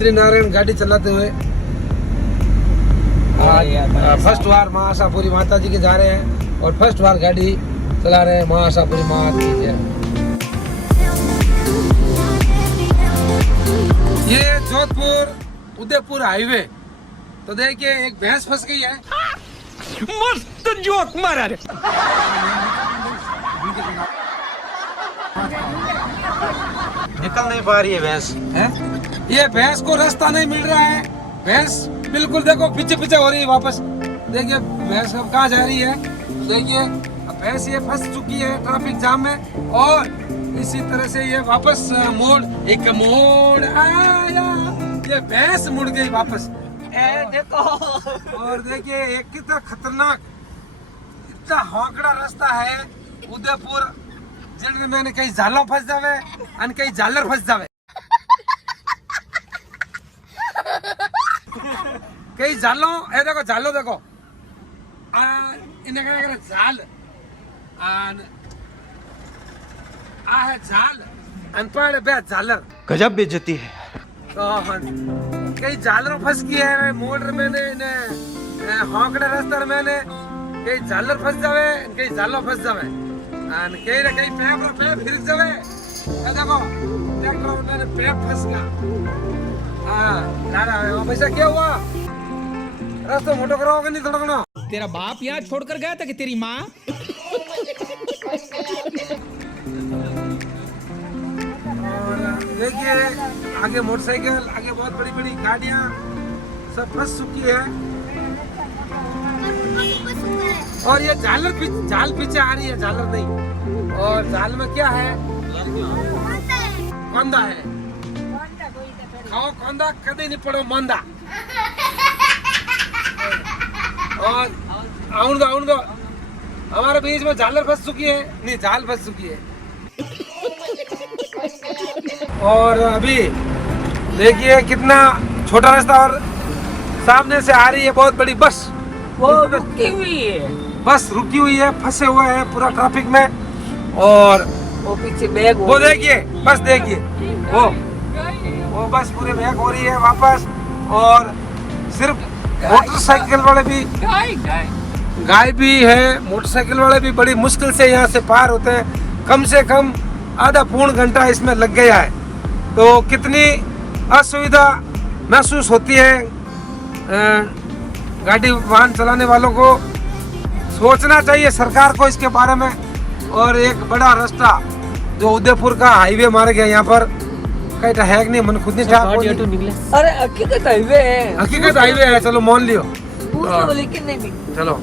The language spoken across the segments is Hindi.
बद्रीनारायण गाड़ी चलाते हुए फर्स्ट बार माँ आशापुरी माता जी के जा रहे हैं और फर्स्ट बार गाड़ी चला रहे हैं माँ आशापुरी माँ की जय। ये जोधपुर उदयपुर हाईवे। तो देखिए एक भैंस फंस गई है। मस्त जोक मारा रे। निकल नहीं पा रही है भैंस है। ये भैंस को रास्ता नहीं मिल रहा है। भैंस बिल्कुल देखो पीछे पीछे हो रही है वापस। देखिए भैंस अब कहाँ जा रही है। देखिए भैंस ये फंस चुकी है ट्रैफिक जाम में और इसी तरह से ये वापस मोड़ एक मोड़ आया। ये भैंस मुड़ गई वापस। देखो और देखिए एक कितना खतरनाक इतना होकड़ा रास्ता है उदयपुर जिनमें मैंने कहीं जालों फंस जावे और कहीं जालर फंस जावे। कई जालों ए देखो जालो देखो इन्हें क्या जाल आ है जाल अनपढ़ बे जालर। गजब बेइज्जती है। तो कई जालरों फंस गई है मोड़ मैंने इन्हें होकड़े रास्ते मैंने कई जालर फंस जावे कई जालो फंस जावे कहीं ना कहीं पैप फिर जावे। देखो ट्रैक्टर मैंने पैप फंस गया। हाँ पैसा क्या हुआ रास्ता मोटो कराओगे नहीं थोड़ा। तेरा बाप यहाँ छोड़कर गया था कि तेरी माँ। और देखिए आगे मोटरसाइकिल आगे बहुत बड़ी बड़ी गाड़ियाँ सब फंस चुकी है और ये जाल पीछे आ रही है जालर नहीं। और जाल में क्या है कंधा है। खाओ कंधा कभी नहीं पड़ो मंदा। और आउन दो हमारे बीच में जालर फंस चुकी है नहीं जाल फंस चुकी है। और अभी देखिए कितना छोटा रास्ता और सामने से आ रही है बहुत बड़ी बस। वो रुकी हुई है। बस रुकी हुई है फंसे हुए हैं पूरा ट्रैफिक में। और वो पीछे बैग वो देखिए बस देखिए वो बस पूरे बैग हो रही है वापस। और सिर्फ मोटरसाइकिल वाले भी गाय भी है मोटरसाइकिल वाले भी बड़ी मुश्किल से यहाँ से पार होते हैं। कम से कम आधा पौन घंटा इसमें लग गया है। तो कितनी असुविधा महसूस होती है गाड़ी वाहन चलाने वालों को। सोचना चाहिए सरकार को इसके बारे में। और एक बड़ा रास्ता जो उदयपुर का हाईवे मार्ग है यहाँ पर कहीं है नहीं मन खुद नहीं था। अरे हकीकत हाईवे है। हकीकत हाईवे है चलो मान लियो लेकिन नहीं चलो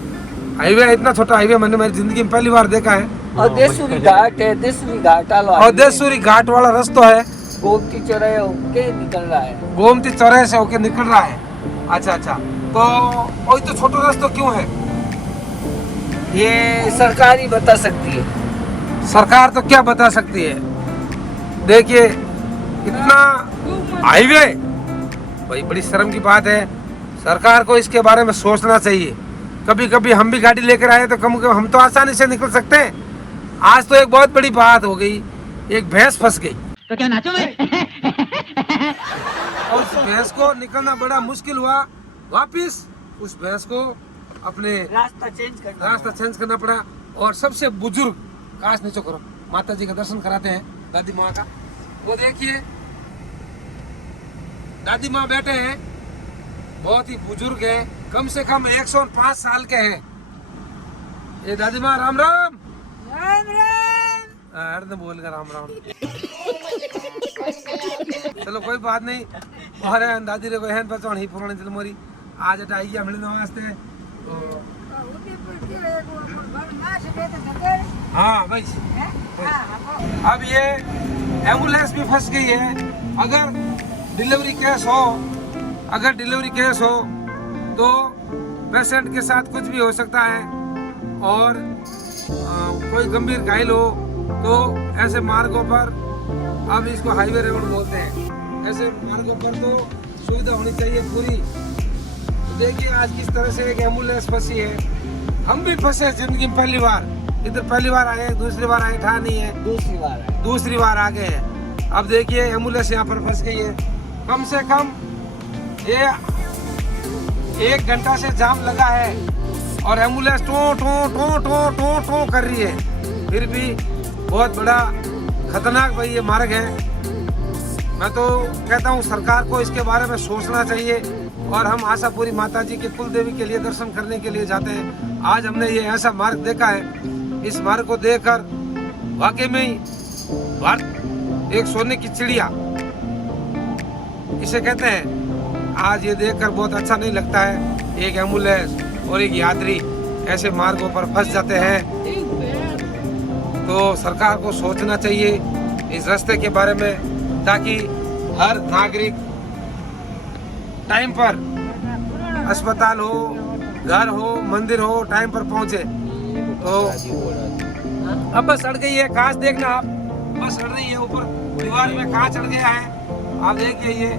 हाईवे इतना छोटा हाईवे मैंने मेरी जिंदगी में पहली बार देखा है। और देसूरी घाट है देसूरी घाट और देसूरी घाट वाला रास्ता है। गोमती चौराहे होके निकल रहा है। गोमती चौराहे से होके निकल रहा है। अच्छा तो वही तो छोटा रास्ता क्यों है ये सरकार ही बता सकती है। सरकार तो क्या बता सकती है। देखिए इतना हाईवे भाई बड़ी शर्म की बात है। सरकार को इसके बारे में सोचना चाहिए। कभी कभी हम भी गाड़ी लेकर आए तो कम हम तो आसानी से निकल सकते हैं। आज तो एक बहुत बड़ी बात हो गई एक भैंस फंस गई। तो क्या नाचो मैं? और उस भैंस को निकलना बड़ा मुश्किल हुआ। वापिस उस भैंस को अपने रास्ता चेंज करना पड़ा। और सबसे बुजुर्ग काश नीचो करो माता जी का दर्शन कराते हैं दादी माँ का। वो देखिए दादी माँ बैठे हैं बहुत ही बुजुर्ग है कम से कम 105 साल के हैं। ये दादी माँ राम राम अर्ध बोल कर राम राम। चलो कोई बात नहीं और दादी रे बहन बचौन ही पुरानी दिल मोरी आज अटा आइया मिलने वास्ते। हाँ भाई अब ये एम्बुलेंस भी फंस गई है। अगर डिलीवरी केस हो तो पेशेंट के साथ कुछ भी हो सकता है। और कोई गंभीर घायल हो तो ऐसे मार्गों पर अब इसको हाईवे रोड बोलते हैं। ऐसे मार्गों पर तो सुविधा होनी चाहिए पूरी। तो देखिए आज किस तरह से एक एम्बुलेंस फंसी है। हम भी फंसे जिंदगी में पहली बार इधर पहली बार आए दूसरी बार आए ठा नहीं है दूसरी बार आ गए हैं। अब देखिए एम्बुलेंस यहाँ पर फंस गई है। कम से कम ये 1 घंटा से जाम लगा है और एम्बुलेंस टो टो टो टो टो टो कर रही है, फिर भी बहुत बड़ा खतरनाक भाई ये मार्ग है। मैं तो कहता हूँ सरकार को इसके बारे में सोचना चाहिए। और हम आशापुरी माता जी के कुल देवी के लिए दर्शन करने के लिए जाते हैं। आज हमने ये ऐसा मार्ग देखा है, इस मार्ग को देखकर वाकई में ही भारत एक सोने की चिड़िया इसे कहते हैं। आज ये देखकर बहुत अच्छा नहीं लगता है, एक एम्बुलेंस और एक यात्री ऐसे मार्गों पर फंस जाते हैं। तो सरकार को सोचना चाहिए इस रास्ते के बारे में, ताकि हर नागरिक टाइम पर अस्पताल हो, घर हो, मंदिर हो, टाइम पर पहुंचे। तो अब बस सड़ गई है, कांच देखना आप, बस सड़ रही है, ऊपर दीवार में कांच चढ़ गया है। आप देखिए ये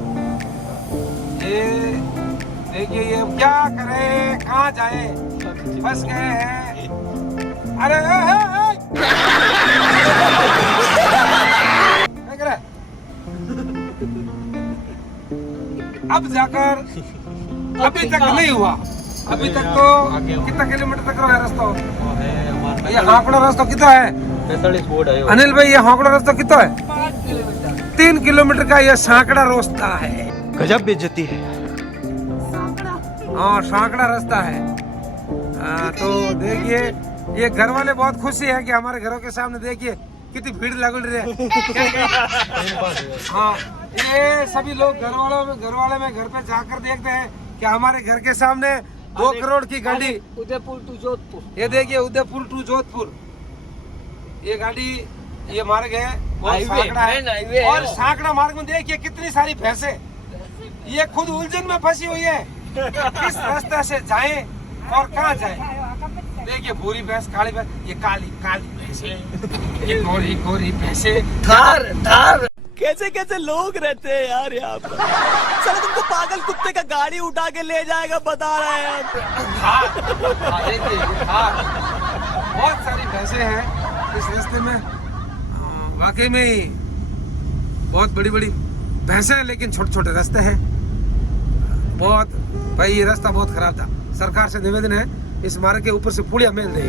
देखिए ये क्या करे, कहाँ जाए, फंस गए हैं। अरे क्या करे? अब जाकर अभी तक नहीं हुआ, अभी तक तो कितना किलोमीटर तक का रास्ता हो? ये हाकड़ा रास्ता कितना है? 45 बोर्ड है। अनिल भाई, ये हाकड़ा रास्ता कितना है? 5 किलोमीटर। 3 किलोमीटर का ये सांकड़ा रास्ता है। गजब बेइज्जती है। हाँ, सांकड़ा रास्ता है। तो देखिए ये घर वाले बहुत खुशी है कि हमारे घरों के सामने देखिए कितनी भीड़ लग रही है। हाँ, ये सभी लोग घर वाले में घर पे जाकर देखते हैं कि हमारे घर के सामने 2 करोड़ की गाड़ी, उदयपुर टू जोधपुर। ये देखिए उदयपुर टू जोधपुर, ये गाड़ी, ये मार्ग है, बहुत सांकड़ा है। और सांकड़ा मार्ग में देखिए कितनी सारी भैंसे, ये खुद उलझन में फंसी हुई है, किस रास्ते से जाएं और कहाँ जाएं। देखिए भूरी भैंस, काली भैंस, ये काली भैंसे, ये गोरी गोरी भैंसे। थार कैसे कैसे लोग रहते हैं यार यहाँ पर। चलो तुमको पागल कुत्ते का गाड़ी उठा के ले जाएगा, बता रहे हैं देखिए बहुत सारी भैंसे हैं इस रास्ते में। वाकई में ही बहुत बड़ी बड़ी भैंसे हैं, लेकिन छोटे छोटे रास्ते हैं। बहुत भाई ये रास्ता बहुत खराब था। सरकार से निवेदन है इस मार्ग के ऊपर से पुलिया मिल रही।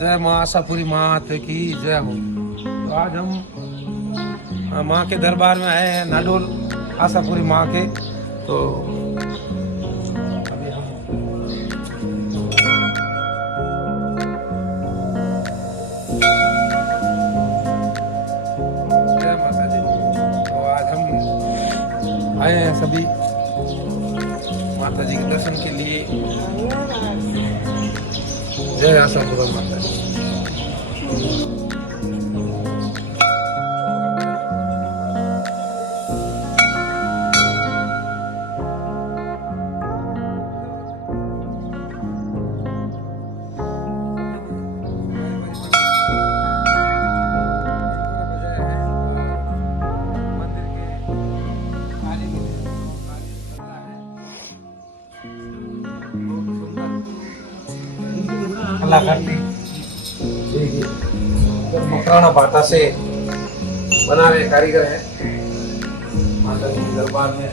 जय माँ आशापुरी मात की जय हो। तो आज हम माँ के दरबार में आए हैं, नाडोल आशापुरी माँ के। तो अभी हम जय माता जी। तो आज हम आए हैं सभी माता जी के दर्शन के लिए। जय आशापुरी माता जी। कलाकृति मकराना पाटा से बना रहे कारीगर है। माता जी के दरबार में।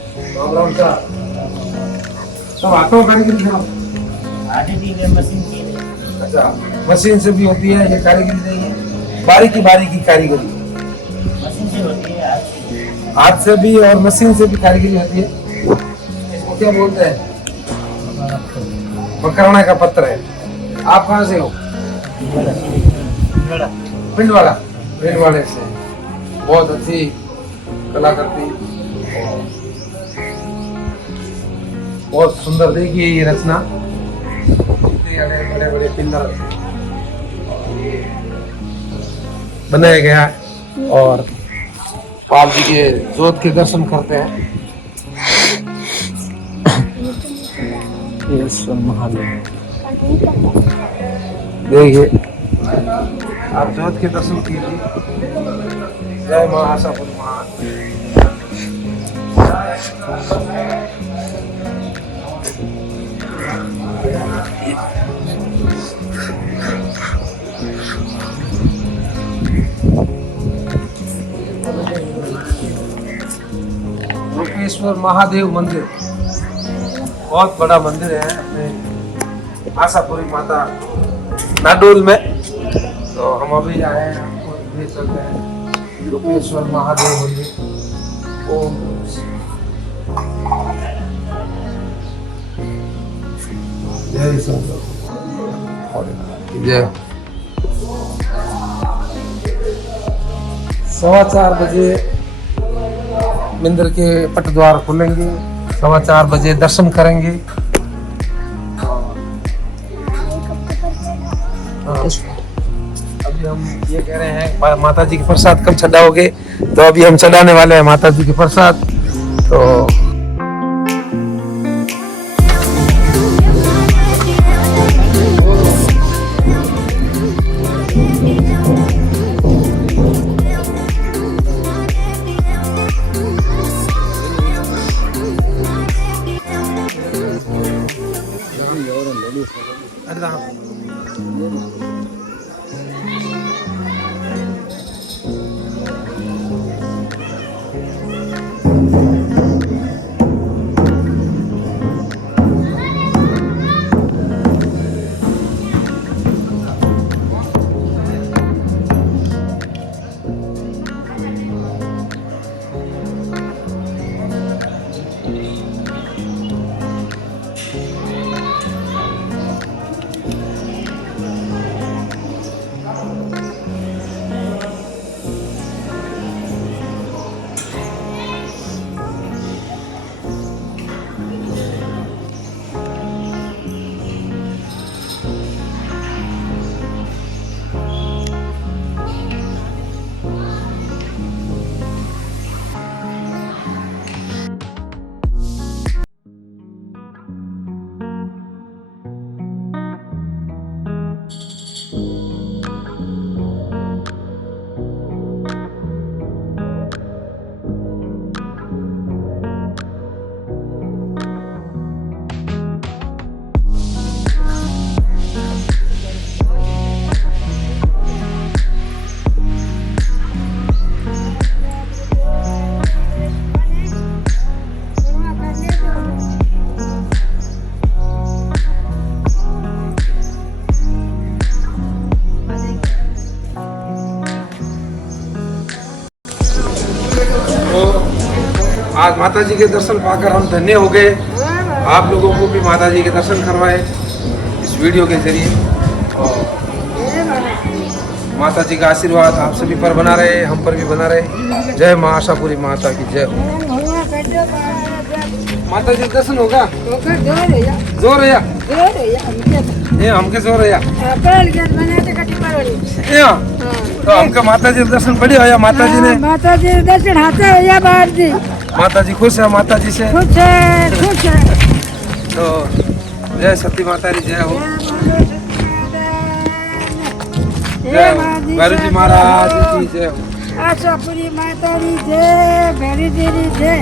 राम का सब हाथों कारीगरी है। अच्छा, मशीन से भी होती है ये कारीगरी नहीं है, बारीकी बारीकी कारीगरी मशीन से होती है, हाथ से भी और मशीन से भी कारीगरी होती है। इसको क्या बोलते हैं? मकराना का पत्थर है। आप कहाँ से हो? पिंड वाला, पिंड वाले से। बहुत अच्छी कलाकृति, बहुत सुंदर। देखिए ये रचना, बड़े बड़े पिल्लर बनाया गया है और पाल जी के जोत के दर्शन करते हैं। महादेव देखिए, आप जोत के दर्शन कीजिए। जय मां आशापुर मां। रूपेश्वर महादेव मंदिर बहुत बड़ा मंदिर है अपने आशापुरी माता नाडोल में। तो हम अभी आए हैं, आपको देख सकते हैं रूपेश्वर महादेव मंदिर। ओम जय शंकर जय। 4:15 बजे मंदिर के पट द्वार खुलेंगे, 4:15 बजे दर्शन करेंगे। अभी हम ये कह रहे हैं माता जी के प्रसाद कब चढ़ाओगे? तो अभी हम चढ़ाने वाले हैं माता जी के प्रसाद। तो आज माता जी के दर्शन पाकर हम धन्य हो गए। आप लोगों को भी माता जी के दर्शन करवाए इस वीडियो के जरिए। और माता जी का आशीर्वाद आप सभी पर बना रहे, हम पर भी बना रहे। जय मां आशापुरी माता की जय हो। माता जी दर्शन होगा जोर है ये हमके जोर है तो हमके माता जी दर्शन बड़ी होया। माता जी ने माता जी दर्शन हाथे होया बाहर जी। माता जी खुश है, माता जी से खुश है तो जय सती माता की जय हो। जय भैरू जी महाराज की जय हो। आशापुरी माता की जय, भैरू जी की जय।